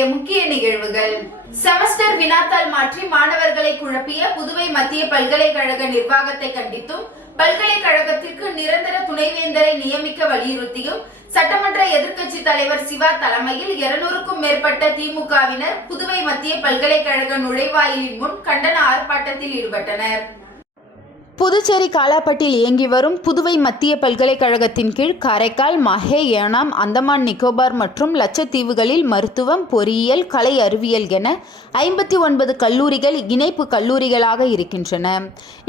இன்றைய முக்கிய நிகழ்வுகள். செமஸ்டர் வினாத்தாள் மாற்றி மாணவர்களை குழப்பிய புதுவை மத்திய பல்கலைக்கழக நிர்வாகத்தை கண்டித்தும் பல்கலைக்கழகத்திற்கு நிரந்தர துணைவேந்தரை நியமிக்க வலியுறுத்தியும் சட்டமன்ற எதிர்க்கட்சி தலைவர் சிவா தலைமையில் 200க்கும் மேற்பட்ட திமுகவினர் புதுவை மத்திய பல்கலைக்கழக நுழைவாயிலின் முன் கண்டன ஆர்ப்பாட்டத்தில் ஈடுபட்டனர். புதுச்சேரி காலாப்பட்டில் இயங்கி வரும் புதுவை மத்திய பல்கலைக்கழகத்தின் கீழ் காரைக்கால், மாஹே, ஏனாம், அந்தமான் நிக்கோபார் மற்றும் லட்சத்தீவுகளில் மருத்துவம், பொறியியல், கலை அறிவியல் என 59 கல்லூரிகள் இணைப்பு கல்லூரிகளாக இருக்கின்றன.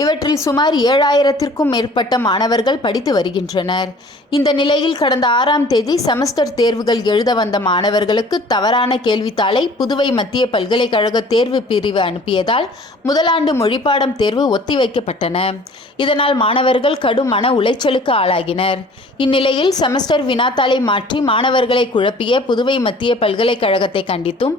இவற்றில் சுமார் 7000த்திற்கும் மேற்பட்ட மாணவர்கள் படித்து வருகின்றனர். இந்த நிலையில் கடந்த 6ஆம் தேதி செமஸ்டர் தேர்வுகள் எழுத வந்த மாணவர்களுக்கு தவறான கேள்வித்தாளை புதுவை மத்திய பல்கலைக்கழக தேர்வு பிரிவு அனுப்பியதால் முதலாண்டு மொழிப்பாடம் தேர்வு ஒத்திவைக்கப்பட்டன. இதனால் மாணவர்கள் கடும் மன உளைச்சலுக்கு ஆளாகினர். இந்நிலையில் செமஸ்டர் வினாத்தாளை மாற்றி மாணவர்களை குழப்பிய புதுவை மத்திய பல்கலைக்கழகத்தை கண்டித்தும்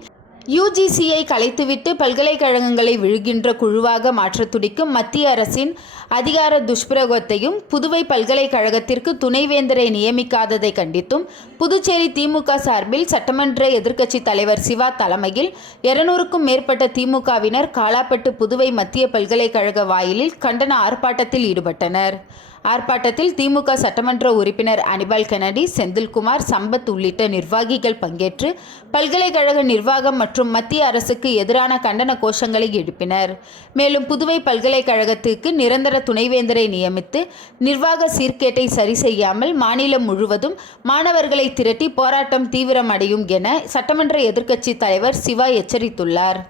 UGCயை கலைத்துவிட்டு பல்கலைக்கழகங்களை விழுகின்ற குழுவாக மாற்ற துடிக்கும் மத்திய அரசின் அதிகார துஷ்பிரயோகத்தையும் புதுவை பல்கலைக்கழகத்திற்கு துணைவேந்தரை நியமிக்காததை கண்டித்தும் புதுச்சேரி திமுக சார்பில் சட்டமன்ற எதிர்க்கட்சி தலைவர் சிவா தலைமையில் 200க்கும் மேற்பட்ட திமுகவினர் காலாப்பட்டு புதுவை மத்திய பல்கலைக்கழக வாயிலில் கண்டன ஆர்ப்பாட்டத்தில் ஈடுபட்டனர். ஆர்ப்பாட்டத்தில் திமுக சட்டமன்ற உறுப்பினர் அனிபால் கென்னடி, செந்தில்குமார், சம்பத் உள்ளிட்ட நிர்வாகிகள் பங்கேற்று பல்கலைக்கழக நிர்வாகம் மற்றும் மத்திய அரசுக்கு எதிரான கண்டன கோஷங்களை எழுப்பினர். மேலும் புதுவை பல்கலைக்கழகத்திற்கு நிரந்தர துணைவேந்தரை நியமித்து நிர்வாக சீர்கேட்டை சரி செய்யாமல் மாநிலம் முழுவதும் மாணவர்களை திரட்டி போராட்டம் தீவிரமடையும் என சட்டமன்ற எதிர்க்கட்சி தலைவர் சிவா எச்சரித்துள்ளார்.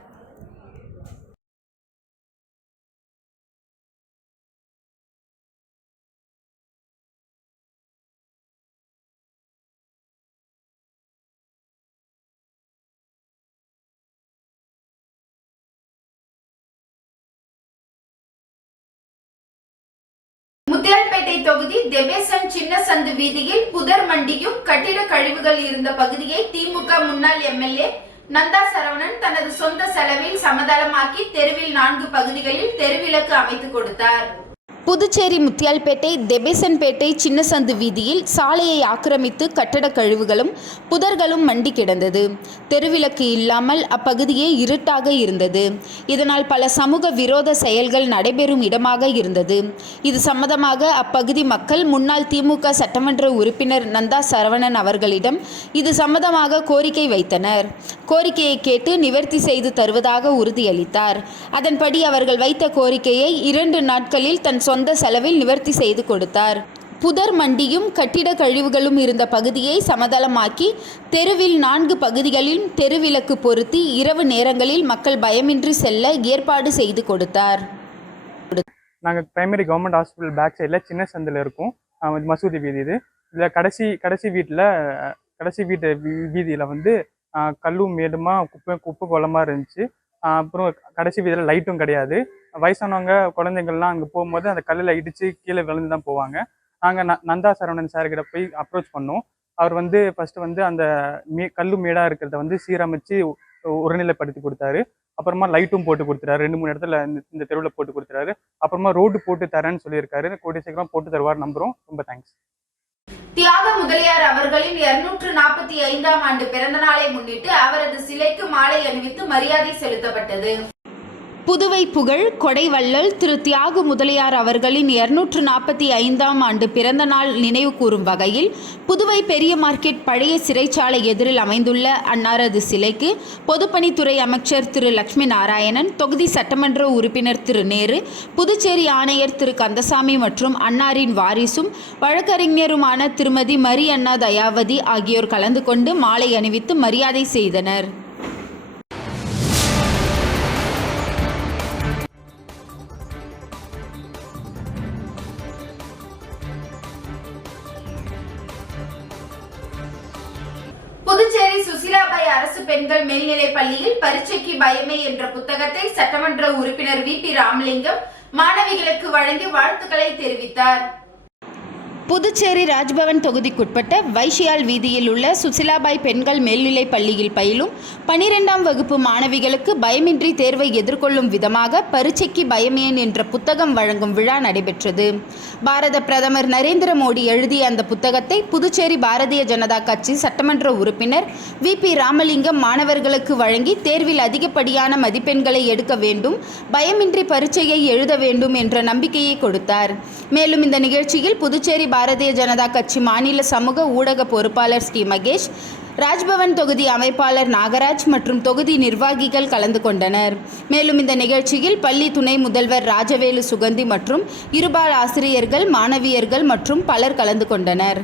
முத்தியால்பேட்டை தொகுதி தெபேசன் சின்ன சந்து வீதியில் புதர் மண்டியும் கட்டிட கழிவுகள் இருந்த பகுதியை திமுக முன்னாள் MLA நந்தா சரவணன் தனது சொந்த செலவில் சமதளமாக்கி தெருவில் 4 பகுதிகளில் தெருவிளக்கு அமைத்துக் கொடுத்தார். புதுச்சேரி முத்தியால்பேட்டை தெபேசன்பேட்டை சின்னசந்து வீதியில் சாலையை ஆக்கிரமித்து கட்டட கழிவுகளும் புதர்களும் மண்டி கிடந்தது. தெருவிளக்கு இல்லாமல் அப்பகுதியே இருட்டாக இருந்தது. இதனால் பல சமூக விரோத செயல்கள் நடைபெறும் இடமாக இருந்தது. இது சம்பந்தமாக அப்பகுதி மக்கள் முன்னாள் திமுக சட்டமன்ற உறுப்பினர் நந்தா சரவணன் அவர்களிடம் இது சம்பந்தமாக கோரிக்கை வைத்தனர். கோரிக்கையை கேட்டு நிவர்த்தி செய்து தருவதாக உறுதியளித்தார். அதன்படி அவர்கள் வைத்த கோரிக்கையை 2 நாட்களில் தன் சொந்த செலவில் நிவர்த்தி செய்து கொடுத்தார். புதர் மண்டியும் கட்டிட கழிவுகளும் இருந்த பகுதியை சமதளமாக்கி தெருவில் 4 பகுதிகளில் தெருவிளக்கு பொருத்தி இரவு நேரங்களில் மக்கள் பயமின்றி செல்ல ஏற்பாடு செய்து கொடுத்தார். நாங்கள் பிரைமரி கவர்மெண்ட் ஹாஸ்பிட்டல் பேக் சைடில் சின்ன சந்தில் இருக்கோம். மசூதி வீதி இது. இதில் கடைசி வீட்டு வீதியில் வந்து கல்லும் மேடுமா குப்பை குளமாக இருந்துச்சு. அப்புறம் கடைசி வீதியில் லைட்டும் கிடையாது. வயசானவங்க குழந்தைங்கள்லாம் அங்கே போகும்போது அந்த கல்லில் இடித்து கீழே விழுந்து தான் போவாங்க. நாங்கள் நந்தா சரவணன் சார்கிட்ட போய் அப்ரோச் பண்ணோம். அவர் வந்து ஃபஸ்ட்டு வந்து அந்த கல்லு மேடாக இருக்கிறத வந்து சீரமைச்சு ஒருநிலைப்படுத்தி கொடுத்தாரு. அப்புறமா லைட்டும் போட்டு கொடுத்துட்டாரு. 2-3 இடத்துல இந்த தெருவில் போட்டு கொடுத்துட்டாரு. அப்புறமா ரோடு போட்டு தரேன்னு சொல்லியிருக்காரு. கூடிய சீக்கிரம் போட்டு தருவார் நம்புகிறோம். ரொம்ப தேங்க்ஸ். தியாக முதலியார் அவர்களின் 245ஆம் ஆண்டு பிறந்த நாளை முன்னிட்டு அவரது சிலைக்கு மாலை அணிவித்து மரியாதை செலுத்தப்பட்டது. புதுவை புகழ் கொடைவள்ளல் திரு தியாகு முதலியார் அவர்களின் 245ஆம் ஆண்டு பிறந்த நாள் நினைவு கூறும் வகையில் புதுவை பெரிய மார்க்கெட் பழைய சிறைச்சாலை எதிரில் அமைந்துள்ள அன்னாரது சிலைக்கு பொதுப்பணித்துறை அமைச்சர் திரு லட்சுமி நாராயணன், தொகுதி சட்டமன்ற உறுப்பினர் திரு நேரு, புதுச்சேரி ஆணையர் திரு கந்தசாமி மற்றும் அன்னாரின் வாரிசும் வழக்கறிஞருமான திருமதி மரி அண்ணா தயாவதி ஆகியோர் கலந்து கொண்டு மாலை அணிவித்து மரியாதை செய்தனர். புதுச்சேரி சுசிலாபாய் அரசு பெண்கள் மேல்நிலைப் பள்ளியில் பரீட்சைக்கு பயமே என்ற புத்தகத்தை சட்டமன்ற உறுப்பினர் VP ராமலிங்கம் மாணவிகளுக்கு வழங்கி வாழ்த்துக்களை தெரிவித்தார். புதுச்சேரி ராஜ்பவன் தொகுதிக்குட்பட்ட வைஷியால் வீதியில் உள்ள சுசிலாபாய் பெண்கள் மேல்நிலைப் பள்ளியில் பயிலும் 12ஆம் வகுப்பு மாணவிகளுக்கு பயமின்றி தேர்வை எதிர்கொள்ளும் விதமாக பரீட்சைக்கு பயமேன் என்ற புத்தகம் வழங்கும் விழா நடைபெற்றது. பாரத பிரதமர் நரேந்திர மோடி எழுதிய அந்த புத்தகத்தை புதுச்சேரி பாரதிய ஜனதா கட்சி சட்டமன்ற உறுப்பினர் வி.பி. ராமலிங்கம் மாணவர்களுக்கு வழங்கி தேர்வில் அதிகப்படியான மதிப்பெண்களை எடுக்க வேண்டும், பயமின்றி பரீட்சையை எழுத வேண்டும் என்ற நம்பிக்கையை கொடுத்தார். மேலும் இந்த நிகழ்ச்சியில் புதுச்சேரி பாரதிய ஜனதா கட்சி மாநில சமூக ஊடக பொறுப்பாளர் ஸ்ரீ மகேஷ், ராஜ்பவன் தொகுதி அமைப்பாளர் நாகராஜ் மற்றும் தொகுதி நிர்வாகிகள் கலந்து கொண்டனர். மேலும் இந்த நிகழ்ச்சியில் பள்ளி துணை முதல்வர் ராஜவேலு சுகந்தி மற்றும் இருபால் ஆசிரியர்கள், மாணவியர்கள் மற்றும் பலர் கலந்து கொண்டனர்.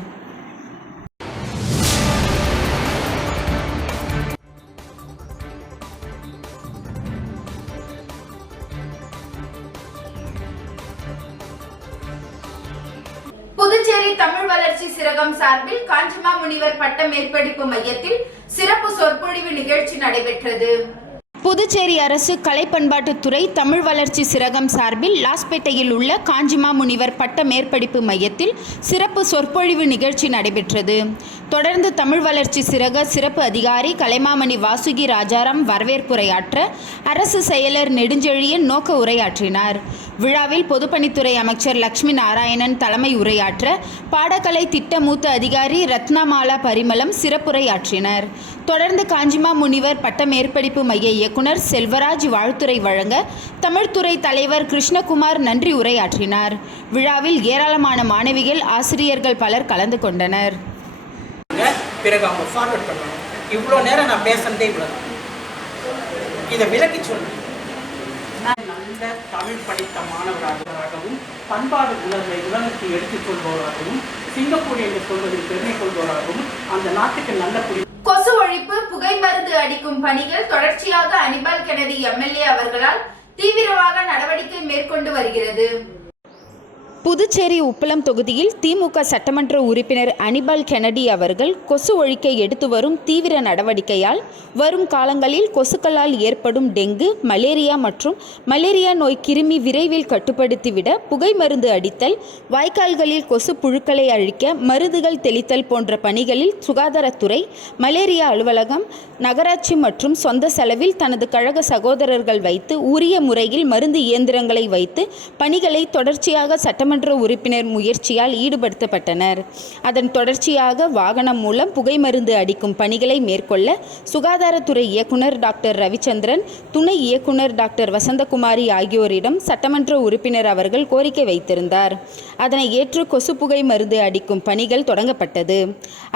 புதுச்சேரி தமிழ் வளர்ச்சி சிறகம் சார்பில் காஞ்சிமா முனிவர் பட்ட மேற்படிப்பு மையத்தில் சிறப்பு சொற்பொழிவு நிகழ்ச்சி நடைபெற்றது. புதுச்சேரி அரசு கலை பண்பாட்டுத்துறை தமிழ் வளர்ச்சி சிறகம் சார்பில் லாஸ்பேட்டையில் உள்ள காஞ்சிமா முனிவர் பட்ட மேற்படிப்பு மையத்தில் சிறப்பு சொற்பொழிவு நிகழ்ச்சி நடைபெற்றது. தொடர்ந்து தமிழ் வளர்ச்சி சிறக சிறப்பு அதிகாரி கலைமாமணி வாசுகி ராஜாராம் வரவேற்புரையாற்ற, அரசு செயலர் நெடுஞ்செழியன் நோக்க உரையாற்றினார். விழாவில் பொதுப்பணித்துறை அமைச்சர் லட்சுமி நாராயணன் தலைமை உரையாற்ற, பாடக்கலை திட்ட மூத்த அதிகாரி ரத்னமாலா பரிமளம் சிறப்புரையாற்றினர். தொடர்ந்து காஞ்சிமா முனிவர் பட்ட மேற்படிப்பு மைய இயக்குனர் செல்வராஜ் வாழ்த்துரை வழங்க, தமிழ்துறை தலைவர் கிருஷ்ணகுமார் நன்றி உரையாற்றினார். விழாவில் ஏராளமான மாணவிகள், ஆசிரியர்கள் பலர் கலந்து கொண்டனர். பிறகு அவங்க ஃபார்வர்ட் பண்ணணும். இவ்வளோ நேரம் நான் பேசுறதே இவ்வளோ, இதை விளக்கி சொல்றேன். நான் நல்ல தமிழ் படித்த மாணவராகவும் பண்பாடு உணர்வை உலகத்தை எடுத்துச் சொல்பவராகவும் சிங்கப்பூர் என்று சொல்வதில் பெருமை கொள்பவராகவும் அந்த நாட்டுக்கு நல்ல கொசு ஒழிப்பு, புகை மருந்து அடிக்கும் பணிகள் தொடர்ச்சியாக அனிபால் கென்னடி எம்எல்ஏ அவர்களால் தீவிரமாக நடவடிக்கை மேற்கொண்டு வருகிறது. புதுச்சேரி உப்பளம் தொகுதியில் திமுக சட்டமன்ற உறுப்பினர் அனிபால் கென்னடி அவர்கள் கொசு ஒழிக்க எடுத்து வரும் தீவிர நடவடிக்கையால் வரும் காலங்களில் கொசுக்களால் ஏற்படும் டெங்கு, மலேரியா மற்றும் மலேரியா நோய் கிருமி விரைவில் கட்டுப்படுத்திவிட புகை மருந்து அடித்தல், வாய்க்கால்களில் கொசு புழுக்களை அழிக்க மருந்துகள் தெளித்தல் போன்ற பணிகளில் சுகாதாரத்துறை, மலேரியா அலுவலகம், நகராட்சி மற்றும் சொந்த செலவில் தனது கழக சகோதரர்கள் வைத்து உரிய முறையில் மருந்து இயந்திரங்களை வைத்து பணிகளை தொடர்ச்சியாக சட்டமன்ற உறுப்பினர் முயற்சியால் ஈடுபடுத்தப்பட்டனர். அதன் தொடர்ச்சியாக வாகனம் மூலம் புகை மருந்து அடிக்கும் பணிகளை மேற்கொள்ள சுகாதாரத்துறை இயக்குனர் டாக்டர் ரவிச்சந்திரன், துணை இயக்குனர் டாக்டர் வசந்தகுமாரி ஆகியோரிடம் சட்டமன்ற உறுப்பினர் அவர்கள் கோரிக்கை வைத்திருந்தார். அதனை ஏற்று கொசு புகை மருந்து அடிக்கும் பணிகள் தொடங்கப்பட்டது.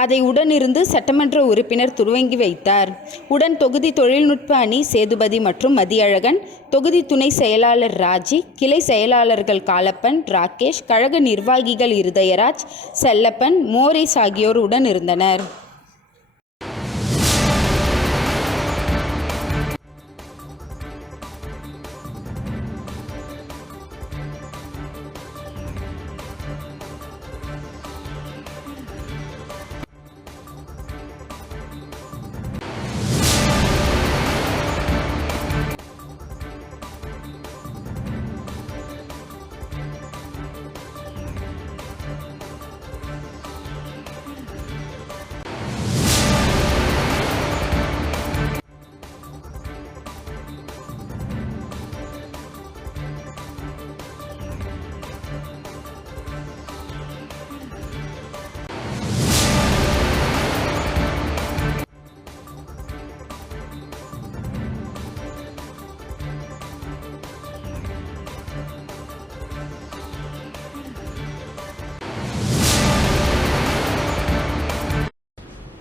அதை உடனிருந்து சட்டமன்ற உறுப்பினர் துவங்கி வைத்தார். உடன் தொகுதி தொழில்நுட்ப அணி சேதுபதி மற்றும் மதியழகன், தொகுதி துணை செயலாளர் ராஜி, கிளை செயலாளர்கள் காலப்பன், ராகேஷ், கழக நிர்வாகிகள் இருதயராஜ், செல்லப்பன், மோரிஸ் ஆகியோர் உடன் இருந்தனர்.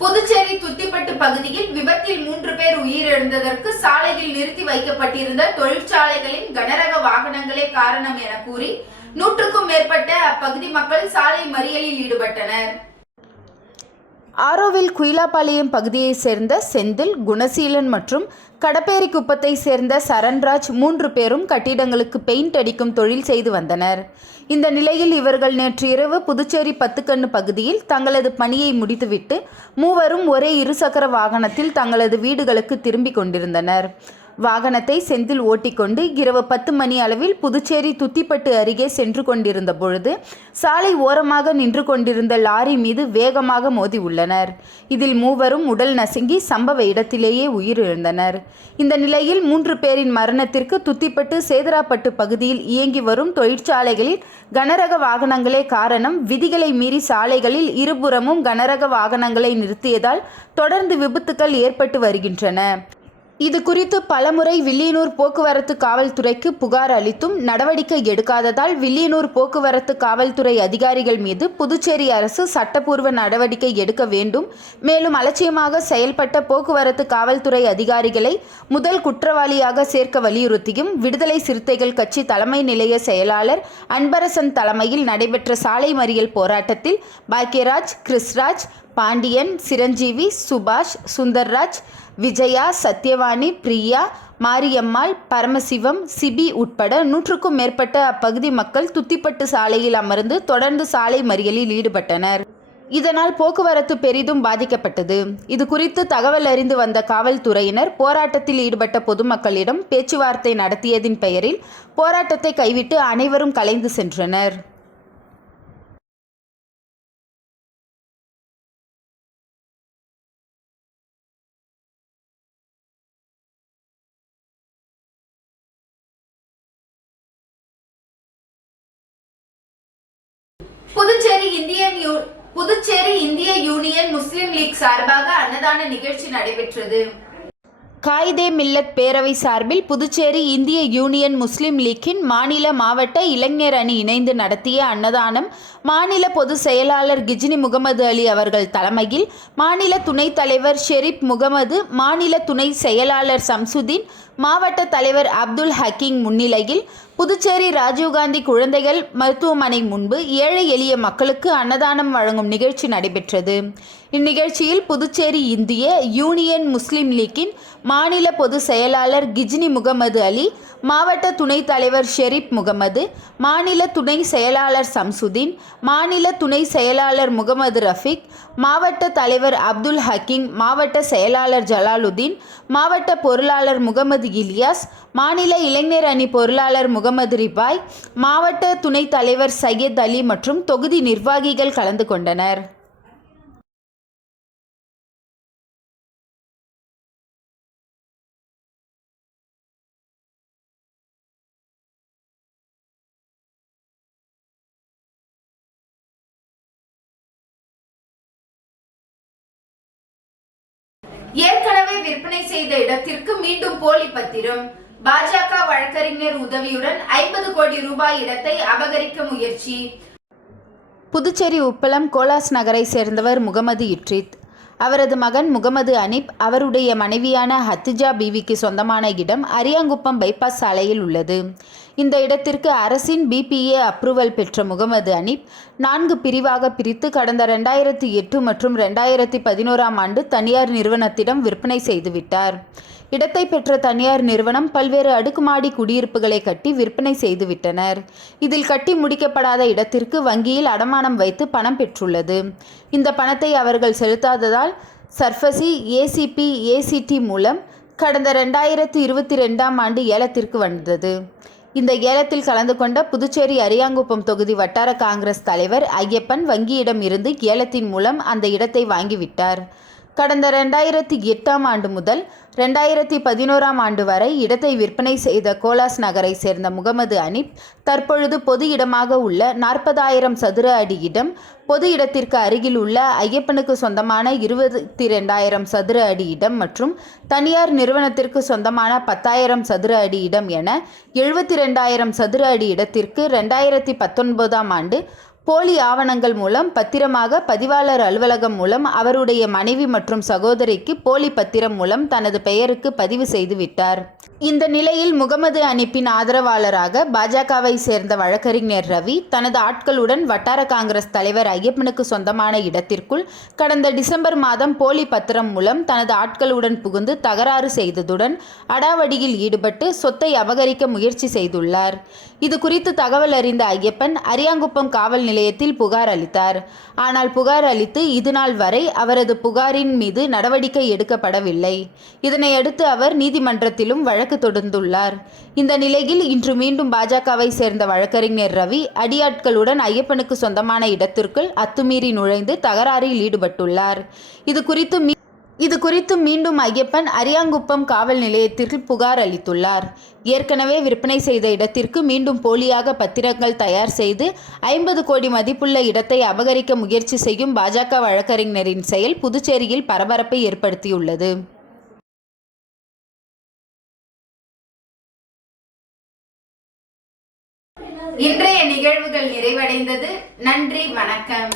புதுச்சேரி துத்திப்பட்டு பகுதியில் விபத்தில் 3 பேர் உயிரிழந்ததற்கு சாலையில் நிறுத்தி வைக்கப்பட்டிருந்த தொழிற்சாலைகளின் கனரக வாகனங்களே காரணம் என கூறி 100க்கும் மேற்பட்ட அப்பகுதி மக்கள் சாலை மறியலில் ஈடுபட்டனர். ஆரோவில் குயிலாப்பாளையம் பகுதியைச் சேர்ந்த செந்தில், குணசீலன் மற்றும் கடப்பேரி குப்பத்தை சேர்ந்த சரண்ராஜ் 3 பேரும் கட்டிடங்களுக்கு பெயிண்ட் அடிக்கும் தொழில் செய்து வந்தனர். இந்த நிலையில் இவர்கள் நேற்று இரவு புதுச்சேரி பத்துக்கண்ணு பகுதியில் தங்களது பணியை முடித்துவிட்டு மூவரும் ஒரே இருசக்கர வாகனத்தில் தங்களது வீடுகளுக்கு திரும்பிக் கொண்டிருந்தனர். வாகனத்தை செந்தில் ஓட்டிக்கொண்டு இரவு 10 மணி அளவில் புதுச்சேரி துத்திப்பட்டு அருகே சென்று கொண்டிருந்த பொழுது சாலை ஓரமாக நின்று கொண்டிருந்த லாரி மீது வேகமாக மோதி உள்ளனர். இதில் 3 உடல் நசுங்கி சம்பவ இடத்திலேயே உயிரிழந்தனர். இந்த நிலையில் 3 பேரின் மரணத்திற்கு துத்திப்பட்டு சேதராப்பட்டு பகுதியில் இயங்கி வரும் தொழிற்சாலைகளில் கனரக வாகனங்களே காரணம். விதிகளை மீறி சாலைகளில் இருபுறமும் கனரக வாகனங்களை நிறுத்தியதால் தொடர்ந்து விபத்துக்கள் ஏற்பட்டு வருகின்றன. இது குறித்து பலமுறை வில்லியனூர் போக்குவரத்து காவல்துறைக்கு புகார் அளித்தும் நடவடிக்கை எடுக்காததால் வில்லியனூர் போக்குவரத்து காவல்துறை அதிகாரிகள் மீது புதுச்சேரி அரசு சட்டப்பூர்வ நடவடிக்கை எடுக்க வேண்டும். மேலும் அலட்சியமாக செயல்பட்ட போக்குவரத்து காவல்துறை அதிகாரிகளை முதல் குற்றவாளியாக சேர்க்க வலியுறுத்தியும் விடுதலை சிறுத்தைகள் கட்சி தலைமை நிலைய செயலாளர் அன்பரசன் தலைமையில் நடைபெற்ற சாலை மறியல் போராட்டத்தில் பாக்கியராஜ், கிறிஸ்ராஜ், பாண்டியன், சிரஞ்சீவி, சுபாஷ், சுந்தர்ராஜ், விஜயா, சத்யவாணி, பிரியா, மாரியம்மாள், பரமசிவம், சிபி உட்பட 100க்கும் மேற்பட்ட அப்பகுதி மக்கள் துத்திப்பட்டு சாலையில் அமர்ந்து தொடர்ந்து சாலை மறியலில் ஈடுபட்டனர். இதனால் போக்குவரத்து பெரிதும் பாதிக்கப்பட்டது. இது குறித்து தகவல் அறிந்து வந்த காவல்துறையினர் போராட்டத்தில் ஈடுபட்ட பொதுமக்களிடம் பேச்சுவார்த்தை நடத்தியதின் பெயரில் போராட்டத்தை கைவிட்டு அனைவரும் கலைந்து சென்றனர். புதுச்சேரி இந்திய யூனியன் முஸ்லிம் லீக் சார்பாக அன்னதான நிகழ்ச்சி நடைபெற்றது. காயிதே மில்லத் பேரவை சார்பில் புதுச்சேரி இந்திய யூனியன் முஸ்லிம் லீக்கின் மாநில மாவட்ட இளைஞர் அணி இணைந்து நடத்திய அன்னதானம் மாநில பொதுச் செயலாளர் கிஜ்னி முகமது அலி அவர்கள் தலைமையில் மாநில துணைத் தலைவர் ஷெரீப் முகமது, மாநில துணை செயலாளர் சம்சுதீன், மாவட்ட தலைவர் அப்துல் ஹக்கீம் முன்னிலையில் புதுச்சேரி ராஜீவ்காந்தி குழந்தைகள் மருத்துவமனை முன்பு ஏழை எளிய மக்களுக்கு அன்னதானம் வழங்கும் நிகழ்ச்சி நடைபெற்றது. இந்நிகழ்ச்சியில் புதுச்சேரி இந்திய யூனியன் முஸ்லிம் லீக்கின் மாநில பொதுச் செயலாளர் கிஜ்னி முகமது அலி, மாவட்ட துணைத் தலைவர் ஷெரீப் முகமது, மாநில துணை செயலாளர் சம்சுதீன், மாநில துணை செயலாளர் முகமது ரஃபீக், மாவட்ட தலைவர் அப்துல் ஹக்கீம், மாவட்ட செயலாளர் ஜலாலுதீன், மாவட்ட பொருளாளர் முகமது இலியாஸ், மாநில இளைஞர் அணி பொருளாளர் முகமது ரிபாய், மாவட்ட துணைத் தலைவர் சையத் அலி மற்றும் தொகுதி நிர்வாகிகள் கலந்து கொண்டனர். ஏற்கனவே விற்பனை செய்த இடத்திற்கு மீண்டும் போலி பத்திரம். பாஜக வழக்கறிஞர் உதவியுடன் 50 கோடி ரூபாய் இடத்தை அபகரிக்க முயற்சி. புதுச்சேரி உப்பளம் கோலாஸ் நகரை சேர்ந்தவர் முகமது இட்ரித். அவரது மகன் முகமது அனீப், அவருடைய மனைவியான ஹத்திஜா பீவிக்கு சொந்தமான இடம் அரியாங்குப்பம் பைபாஸ் சாலையில் உள்ளது. இந்த இடத்திற்கு அரசின் பிபிஏ அப்ரூவல் பெற்ற முகமது அனீப் 4 பிரிவாக பிரித்து கடந்த 2008 மற்றும் 2011ஆம் ஆண்டு தனியார் நிறுவனத்திடம் விற்பனை செய்துவிட்டார். இடத்தை பெற்ற தனியார் நிறுவனம் பல்வேறு அடுக்குமாடி குடியிருப்புகளை கட்டி விற்பனை செய்துவிட்டனர். இதில் கட்டி முடிக்கப்படாத இடத்திற்கு வங்கியில் அடமானம் வைத்து பணம் பெற்றுள்ளது. இந்த பணத்தை அவர்கள் செலுத்தாததால் சர்ஃபசி ஏசிபி ஏசிடி மூலம் கடந்த 2022ஆம் ஆண்டு ஏலத்திற்கு வந்தது. இந்த ஏலத்தில் கலந்து கொண்ட புதுச்சேரி அரியாங்குப்பம் தொகுதி வட்டார காங்கிரஸ் தலைவர் ஐயப்பன் வங்கியிடம் இருந்து ஏலத்தின் மூலம் அந்த இடத்தை வாங்கிவிட்டார். கடந்த 2008ஆம் ஆண்டு முதல் 2011ஆம் ஆண்டு வரை இடத்தை விற்பனை செய்த கோலாஸ் நகரை சேர்ந்த முகமது அனீப் தற்பொழுது பொது இடமாக உள்ள 40,000 சதுர அடி இடம், பொது இடத்திற்கு அருகில் உள்ள ஐயப்பனுக்கு சொந்தமான 22,000 சதுர அடி இடம் மற்றும் தனியார் நிறுவனத்திற்கு சொந்தமான 10,000 சதுர அடி இடம் என 72,000 சதுர அடி இடத்திற்கு 2019ஆம் ஆண்டு போலி ஆவணங்கள் மூலம் பத்திரமாக பதிவாளர் அலுவலகம் மூலம் அவருடைய மனைவி மற்றும் சகோதரிக்கு போலி பத்திரம் மூலம் தனது பெயருக்கு பதிவு செய்து விட்டார். இந்த நிலையில் முகமது அனீப்பின் ஆதரவாளராக பாஜகவை சேர்ந்த வழக்கறிஞர் ரவி தனது ஆட்களுடன் வட்டார காங்கிரஸ் தலைவர் ஐயப்பனுக்கு சொந்தமான இடத்திற்குள் கடந்த டிசம்பர் மாதம் போலி பத்திரம் மூலம் தனது ஆட்களுடன் புகுந்து தகராறு செய்ததுடன் அடாவடியில் ஈடுபட்டு சொத்தை அபகரிக்க முயற்சி செய்துள்ளார். இது குறித்து தகவல் அறிந்த ஐயப்பன் அரியாங்குப்பம் காவல் நிலையத்தில் புகார் அளித்தார். ஆனால் புகார் அளித்து இதுநாள் வரை அவரது புகாரின் மீது நடவடிக்கை எடுக்கப்படவில்லை. இதனையடுத்து அவர் நீதிமன்றத்திலும் வழக்கு தொடர்ந்துள்ளார். இந்த நிலையில் இன்று மீண்டும் பாஜகவை சேர்ந்த வழக்கறிஞர் ரவி அடியாட்களுடன் ஐயப்பனுக்கு சொந்தமான இடத்திற்குள் அத்துமீறி நுழைந்து தகராறில் ஈடுபட்டுள்ளார். இது குறித்து மீண்டும் ஐயப்பன் அரியாங்குப்பம் காவல் நிலையத்திற்கு புகார் அளித்துள்ளார். ஏற்கனவே விற்பனை செய்த இடத்திற்கு மீண்டும் போலியாக பத்திரங்கள் தயார் செய்து 50 கோடி மதிப்புள்ள இடத்தை அபகரிக்க முயற்சி செய்யும் பாஜக வழக்கறிஞரின் செயல் புதுச்சேரியில் பரபரப்பை ஏற்படுத்தியுள்ளது. இன்றைய நிகழ்வுகள் நிறைவடைந்தது. நன்றி, வணக்கம்.